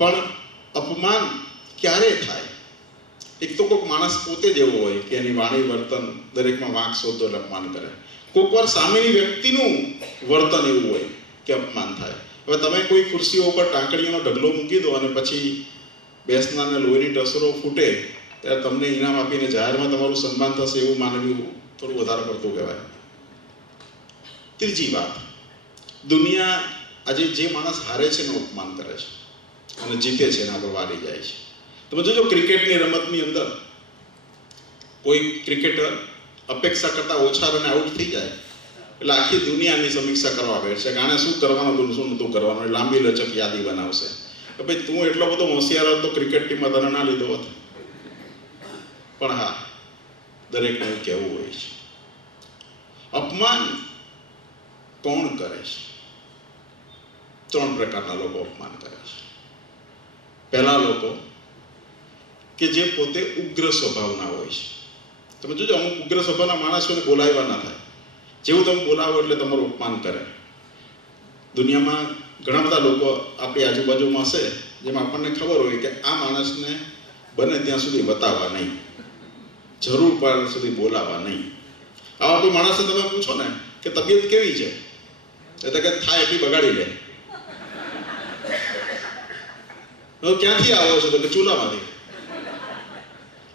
પણ અપમાન ક્યારે થાય? એક તો કોઈક માણસ પોતે જ એવો હોય કે એની વાણી, વર્તન દરેકમાં વાંક શોધો અપમાન કરે. કોઈક વાર સામેની વ્યક્તિનું વર્તન એવું હોય કે અપમાન થાય. હવે તમે કોઈ ખુરશીઓ ઉપર ટાંકણીઓનો ઢગલો મૂકી દો અને પછી બેસનારને લોહીની ટસરો ફૂટે ત્યારે તમને ઇનામ આપીને જાહેરમાં તમારું સન્માન થશે એવું માનવું થોડું વધારે પડતું કહેવાય. ત્રીજી વાત, દુનિયા આજે જે માણસ હારે છે એનું અપમાન કરે છે અને જીતે છે એના પર વારી જાય છે. તમે જોજો ક્રિકેટની રમતની અંદર કોઈ ક્રિકેટર અપેક્ષા કરતા ઓછા રને આઉટ થઈ જાય એટલે આખી દુનિયાની સમીક્ષા કરવા બેઠશે કે આને શું કરવાનું હતું, શું નહોતું કરવાનું. લાંબી લચક યાદી બનાવશે કે ભાઈ તું એટલો બધો હોશિયાર હતો, ક્રિકેટ ટીમમાં તને ના લીધો હોત. પણ હા, દરેકને કહેવું હોય છે. અપમાન કોણ કરે છે? ત્રણ પ્રકારના લોકો અપમાન કરે છે. પહેલા લોકો કે જે પોતે ઉગ્ર સ્વભાવના હોય છે. તમે જોજો અમુક ઉગ્ર સ્વભાવના માણસોને બોલાવ્યા ના થાય. જેવું તમે બોલાવો એટલે તમારું અપમાન કરે. દુનિયામાં ઘણા બધા લોકો આપણી આજુબાજુમાં હશે જેમાં આપણને ખબર હોય કે આ માણસને બને ત્યાં સુધી બતાવવા નહીં, જરૂર પડે સુધી બોલાવવા નહીં. આવા કોઈ માણસને તમે પૂછો ને કે તબિયત કેવી છે, એટલે કે થાય એટલી બગાડી લે. ક્યાંથી આવો છો? તો કે ચૂલામાંથી.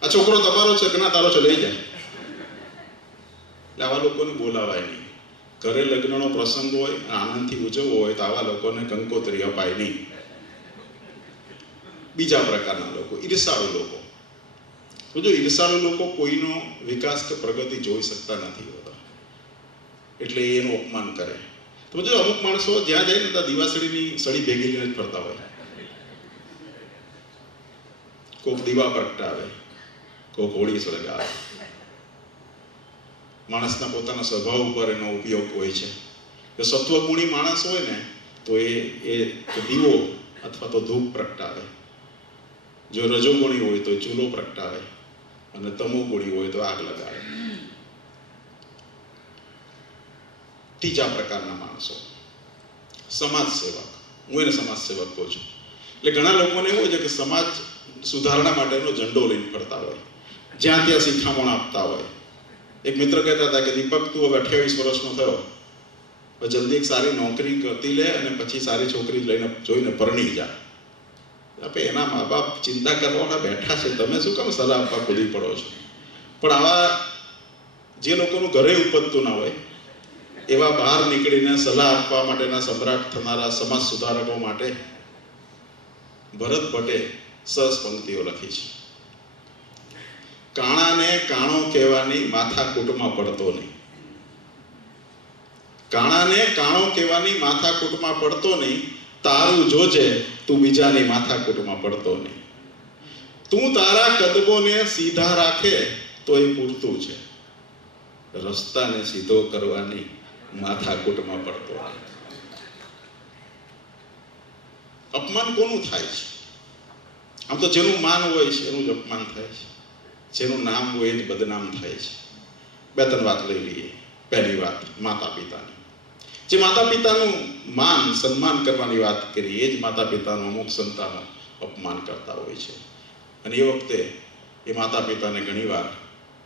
આ છોકરો તમારો છે કે ના તારો છે, લઈ જાય. એટલે આવા લોકોને બોલાવાય નહીં. ઘરે લગ્નનો પ્રસંગ હોય, આનંદથી ઉજવવો હોય તો આવા લોકોને કંકોત્રી અપાય નહીં. બીજા પ્રકારના લોકો ઈર્ષાળુ લોકો. જો ઈર્ષાળુ લોકો કોઈનો વિકાસ કે પ્રગતિ જોઈ શકતા નથી હોતા, એટલે એનું અપમાન કરે. તો જો અમુક માણસો જ્યાં જાય ને ત્યાં દીવાસળીની સળી ભેગી લઈને જ ફરતા હોય. કોક દીવા પ્રગટાવે, કોક હોળી સળગાવે. માણસના પોતાના સ્વભાવ ઉપર એનો ઉપયોગ હોય છે. જો સત્વગુણી માણસ હોય ને તો એ દીવો અથવા તો ધૂપ પ્રગટાવે. જો રજોગુણી હોય તો ચૂલો પ્રગટાવે અને તમોગુણી હોય તો આગ લગાડે. ત્રીજા પ્રકારના માણસો સમાજ સેવક. હું એને સમાજ સેવક કહું છું. એટલે ઘણા લોકોને એવું હોય છે કે સમાજ સુધારણા માટેનો ઝંડો લઈને ફરતા હોય, જ્યાં ત્યાં શિખામણ આપતા હોય. એક મિત્ર કહેતા હતા કે દીપક, તું હવે 28 વર્ષનો થયો, હવે જલ્દી એક સારી નોકરી કરતી લે અને પછી સારી છોકરી લઈને જોઈને પરણી જા. આપણે એના મા બાપ ચિંતા કરવાના બેઠા છે, તમે શું કામ સલાહ આપવા કૂદી પડો છો? પણ આવા જે લોકોનું ઘરે ઉપજતું ના હોય એવા બહાર નીકળીને સલાહ આપવા માટેના સમ્રાટ થનારા સમાજ સુધારકો માટે ભરત ભટ્ટે સરસ પંક્તિઓ લખી છે. કાણાને કાણો કહેવાની માથાકૂટમાં પડતો નહીં. કાણાને કાણો કહેવાની માથાકૂટમાં પડતો નહીં. તારું જોજે તું બીજાની માથાકૂટમાં પડતો નહીં. તું તારા કદમોને સીધા રાખે તો એ પૂરતું છે. રસ્તાને સીધો કરવાની માથાકૂટમાં પડતો નહીં. અપમાન કોનું થાય છે? આમ તો જેનું માન હોય છે એનું જ અપમાન થાય છે, જેનું નામ હોય એ બદનામ થાય છે. બે ત્રણ વાત લઈ લઈએ. પહેલી વાત માતા પિતાની. જે માતા પિતાનું માન સન્માન કરવાની વાત કરી, એ જ માતા પિતાનું અમુક સંતાનો અપમાન કરતા હોય છે. અને એ વખતે એ માતા પિતાને ઘણીવાર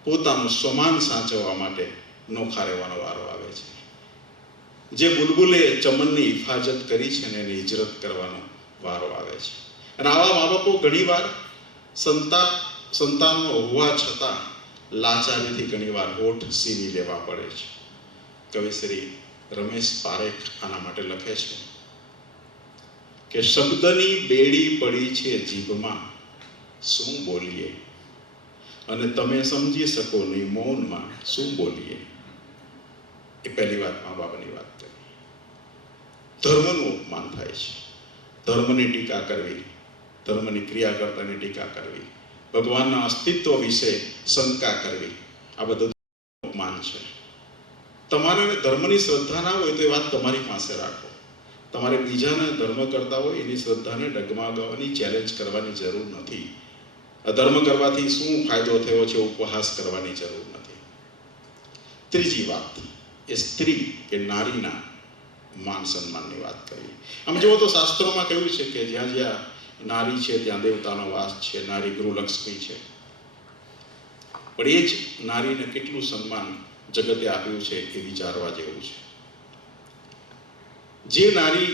પોતાનું સ્વમાન સાચવવા માટે નોખા રહેવાનો વારો આવે છે. જે બુલબુલે ચમનની હિફાજત કરી છે ને એની હિજરત કરવાનો વારો આવે છે. અને આવા મા બાપો ઘણીવાર સંતાનો હોવા છતાં લાચારીથી ઘણીવાર હોઠ સીવી લેવા પડે છે. કવિ શ્રી રમેશ પારેખ આના માટે લખે છે કે શબ્દની બેડી પડી છે જીભમાં, શું બોલીએ? અને તમે સમજી શકો નહીં મૌનમાં શું બોલીએ? એ પહેલી વાત મા બાપની વાત કરી. ધર્મનું અપમાન થાય છે. ધર્મની ટીકા કરવી, ધર્મની ક્રિયા કરતાની ટીકા કરવી, ભગવાનના અસ્તિત્વ વિશે શંકા કરવી, આ બધું અપમાન છે. તમારે ધર્મની શ્રદ્ધા ના હોય તો એ વાત તમારી પાસે રાખો. તમારે બીજાને ધર્મ કરતા હોય એની શ્રદ્ધાને ડગમગાવવાની, ચેલેન્જ કરવાની જરૂર નથી. અધર્મ કરવાથી શું ફાયદો થયો છે ઉપહાસ કરવાની જરૂર નથી. ત્રીજી વાત એ સ્ત્રી કે નારીના માન સન્માનની વાત કરીએ. આમ જુઓ તો શાસ્ત્રોમાં કહ્યું છે કે જ્યાં જ્યાં નારી છે ત્યાં દેવતાનો વાસ છે, નારી ગૃહલક્ષ્મી છે. પણ એ જ નારીને કેટલું સન્માન જગતે આપ્યું છે એ વિચારવા જેવું છે. જે નારી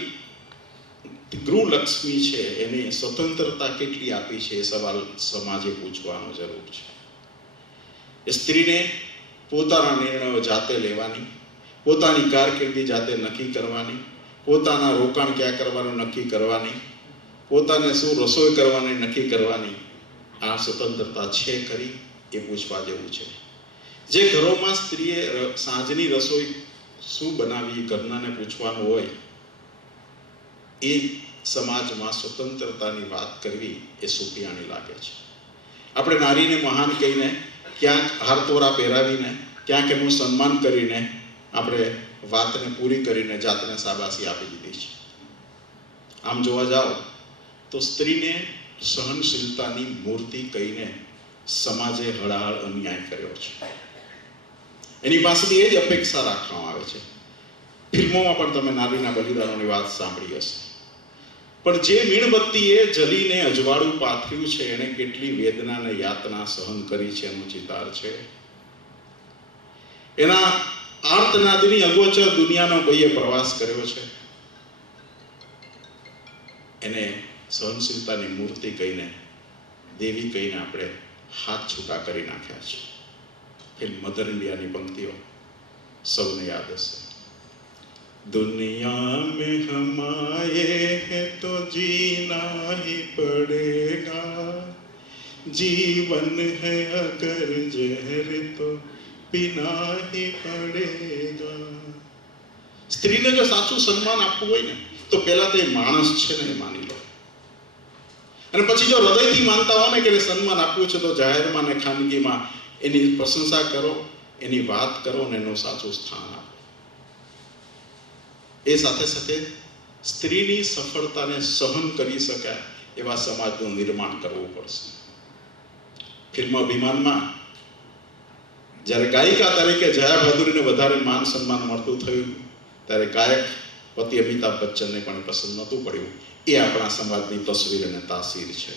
ગૃહલક્ષ્મી છે એને સ્વતંત્રતા કેટલી આપી છે એ સવાલ સમાજે પૂછવાનો જરૂર છે. એ સ્ત્રીને પોતાના નિર્ણયો જાતે લેવાની, પોતાની કારકિર્દી જાતે નક્કી કરવાની, પોતાના રોકાણ ક્યાં કરવાનું નક્કી કરવાની, પોતાને શું રસોઈ કરવાની નક્કી કરવાની આ સ્વતંત્રતા છે ખરી એ પૂછવા જેવું છે. જે ઘરોમાં સ્ત્રીએ સાંજની રસોઈ શું બનાવી ઘરનાને પૂછવાનું હોય એ સમાજમાં સ્વતંત્રતાની વાત કરવી એ સુપિયાણી લાગે છે. આપણે નારીને મહાન કહીને ક્યાંક હારતોરા પહેરાવીને ક્યાંક એનું સન્માન કરીને આપણે વાતને પૂરી કરીને જાતને શાબાશી આપી દીધી છે. આમ જોવા જાઓ તો સ્ત્રીને સહનશીલતાની મૂર્તિ કહીને સમાજે હળાહળ અન્યાય કર્યો છે. એની પાસેથી એ જ અપેક્ષા રાખવામાં આવે છે. ફિલ્મોમાં પણ તમે નારીના બલિદાનોની વાત સાંભળી હશે. પણ જે મીણબત્તીએ જલીને અજવાળું પાથર્યું છે એને કેટલી વેદના અને યાતના સહન કરી છે એનું ચિતાર છે. એના આર્તનાદની અગોચર દુનિયાનો કોઈએ પ્રવાસ કર્યો છે. એને સહનશીલતાની મૂર્તિ કહીને, દેવી કહીને આપણે હાથ છૂટા કરી નાખ્યા છે. ફિલ્મ મધર ઇન્ડિયાની પંક્તિઓ સૌને યાદ હશે. दुनिया में हम आए हैं तो जीना ही पड़ेगा, जीवन है अगर जहर तो पीना ही પડેગા. સ્ત્રીને જો સાચું સન્માન આપવું હોય ને તો પહેલા તો એ માણસ છે ને એ માની લો, અને પછી જો હૃદયથી માનતા હોય ને કે સન્માન આપવું છે તો જાહેરમાં ને ખાનગીમાં એની પ્રશંસા કરો, એની વાત કરો અને એનું સાચું સ્થાન આપો. એ સાથે સાથે સ્ત્રીની સફળતાને સહન કરી શકાય એવા સમાજનું નિર્માણ કરવું પડશે. ફિલ્મ અભિમાનમાં જ્યારે ગાયિકા તરીકે જયા બહાદુરીને વધારે માન સન્માન મળતું થયું ત્યારે ગાયક પતિ અમિતાભ બચ્ચનને પણ પસંદ નહોતું પડ્યું. એ આપણા સમાજની તસવીર અને તાસીર છે.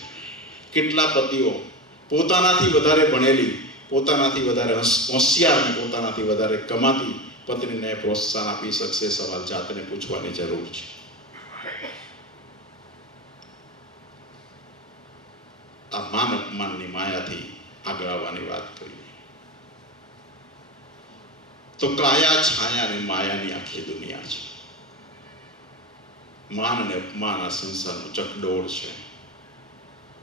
કેટલા પતિઓ પોતાનાથી વધારે ભણેલી, પોતાનાથી વધારે હોશિયાર અને પોતાનાથી વધારે કમાતી પત્નીને પ્રોત્સાહન આપી શકશે? સવાલ જાતને પૂછવાની જરૂર છે. આ માન અપમાનની માયાથી આગળ આવવાની વાત કરીએ તો કાયા છાયા અને માયાની આખી દુનિયા છે. માન અને અપમાન આ સંસારનું ચકડોળ છે.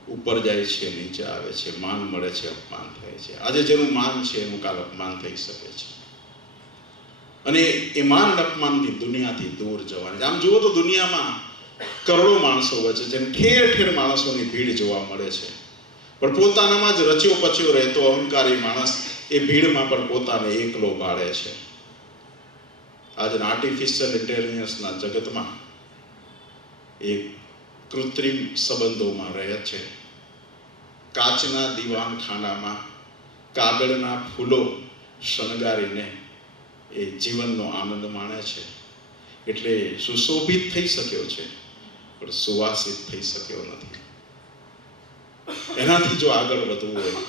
ઉપર જાય છે, નીચે આવે છે, માન મળે છે, અપમાન થાય છે. આજે જેનું માન છે એનું કાલ અપમાન થઈ શકે છે. અને એ માન અપમાનથી દુનિયાથી દૂર જવાની. આમ જુઓ તો દુનિયામાં કરોડો માણસો વચ્ચે જેમ ઠેર ઠેર માણસોની ભીડ જોવા મળે છે, પણ પોતાનામાં જ રચ્યો પચ્યો રહેતો અહંકારી માણસ એ ભીડમાં પણ પોતાને એકલો બાળે છે. આજના આર્ટિફિશિયલ ઇન્ટેલિજન્સના જગતમાં એ કૃત્રિમ સંબંધોમાં રહે છે. કાચના દીવાન ખાનામાં કાગળના ફૂલો શણગારીને એ જીવનનો આનંદ માણે છે. એટલે સુશોભિત થઈ શક્યો છે પણ સુવાસિત થઈ શક્યો નથી. એનાથી જો આગળ વધવું હોય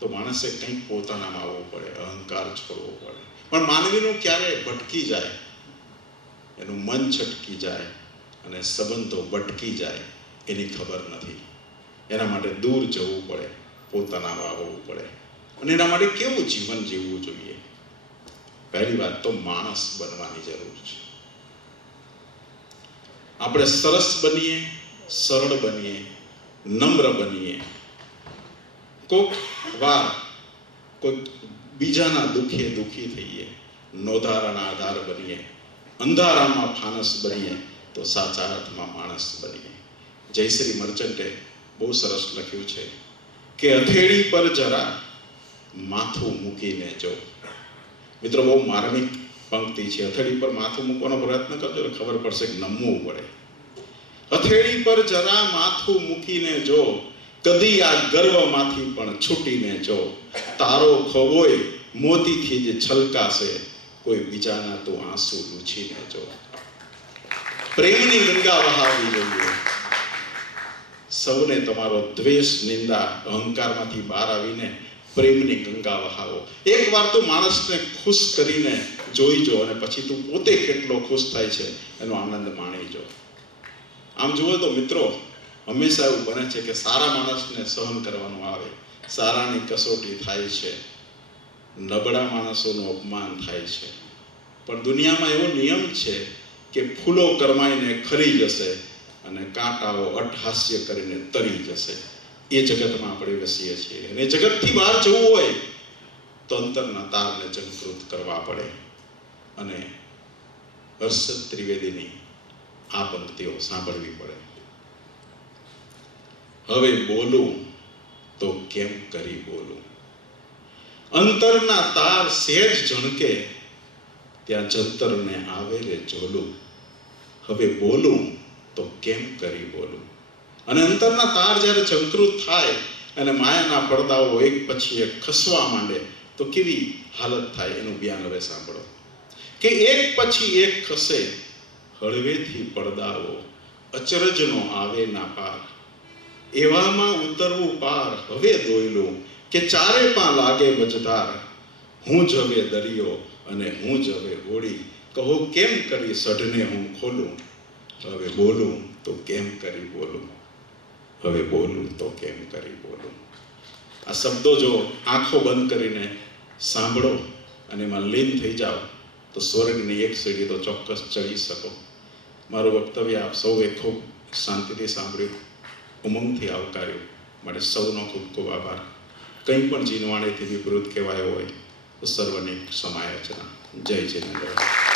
તો માણસે કંઈક પોતાનામાં આવવું પડે, અહંકાર છોડવો પડે. પણ માનવીનું ક્યારે ભટકી જાય, એનું મન છટકી જાય અને સંબંધો ભટકી જાય એની ખબર નથી. એના માટે દૂર જવું પડે, પોતાનામાં આવવું પડે. અને એના માટે કેવું જીવન જીવવું જોઈએ? પહેલી વાત તો માણસ બનવાની જરૂર છે. આપણે સરસ બનીએ, સરળ બનીએ, નમ્ર બનીએ. કોઈક વાર કોઈક બીજાના દુઃખે દુઃખી થઈએ, નોધારાના આધાર બનીએ, અંધારામાં ફાનસ બનીએ તો સાચા અર્થમાં માણસ બનીએ. જયશ્રી મર્ચન્ટે બહુ સરસ લખ્યું છે કે હથેળી પર જરા માથું મૂકીને જો. મિત્રો, બહુ માર્મિક પંક્તિ છે. હથેળી પર માથું મૂકવાનો પ્રયત્ન કરજો એટલે ખબર પડશે કે નમવું પડે. હથેળી પર જરા માથું મૂકીને જો, કદી આ ગર્વમાંથી પણ છૂટીને જો. તારો ખોવોય મોતીથી જ છલકાશે, કોઈ બીજાના તો આંસુ લૂછીને જો. પ્રેમની ગંગા વહાવી જોઈએ. સૌને તમારો દ્વેષ, નિંદા, અહંકારમાંથી બહાર આવીને પ્રેમની ગંગા વહાવો. એક વાર તું માણસને ખુશ કરીને જોઈ જો અને પછી તું પોતે કેટલો ખુશ થાય છે એનો આનંદ માણી જો. આમ જુઓ તો મિત્રો, હંમેશા એવું બને છે કે સારા માણસને સહન કરવાનું આવે, સારાની કસોટી થાય છે, નબળા માણસોનું અપમાન થાય છે. પણ દુનિયામાં એવો નિયમ છે કે ફૂલો કરમાઈને ખરી જશે અને કાંટાઓ અટ્ટહાસ્ય કરીને તરી જશે. એ જગતમાં આપણે વસીએ છીએ અને જગતથી બહાર જવું હોય તો અંતરના તારને જંકૃત કરવા પડે. અને હર્ષદ ત્રિવેદીની આ પંક્તિઓ સાંભળવી પડે. હવે બોલું તો કેમ કરી બોલું, અંતરના તાર સહેજ ઝણકે ત્યાં જંતરને આવે રે ઝોલું. હવે બોલું તો કેમ કરી બોલું, અને અંતરના તાર જ્યારે ચંકૃત થાય અને માયાના પડદાઓ એક પછી એક ખસવા માંડે તો કેવી હાલત થાય એનું બયાન હવે સાંભળો કે એક પછી એક ખસે હળવેથી પડદાઓ, અચરજનો આવે ના પાર. એવામાં ઉતરવું પાર હવે દોયલું કે ચારે પા લાગે મજદાર. હું જ હવે દરિયો અને હું જ હવે હોડી, કહો કેમ કરી સઢને હું ખોલું. હવે બોલું તો કેમ કરી બોલું, હવે બોલું તો કેમ કરી બોલું. આ શબ્દો જો આંખો બંધ કરીને સાંભળો અને એમાં લીન થઈ જાઓ તો સ્વર્ગની એક સીડી તો ચોક્કસ ચડી શકો. મારું વક્તવ્ય આપ સૌએ ખૂબ શાંતિથી સાંભળ્યું, ઉમંગથી આવકાર્યું. માટે સૌનો ખૂબ ખૂબ આભાર. કંઈ પણ જીનવાણીથી વિપરીત કહેવાયો હોય તો સર્વની ક્ષમાયાચના. જય જિનેન્દ્ર.